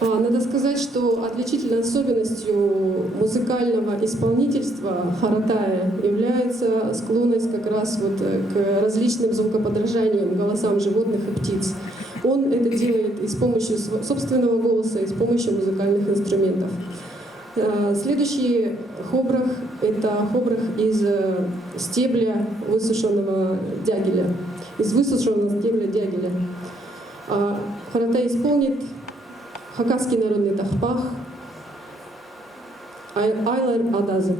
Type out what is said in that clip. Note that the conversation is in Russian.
Надо сказать, что отличительной особенностью музыкального исполнительства харатая является склонность как раз вот к различным звукоподражаниям голосам животных и птиц. Он это делает и с помощью собственного голоса, и с помощью музыкальных инструментов. Следующий хобрах — это хобрах из стебля высушенного дягеля, из высушенного стебля дягеля. Харатай исполнит хакасский народный тахпах Айлар Адазы.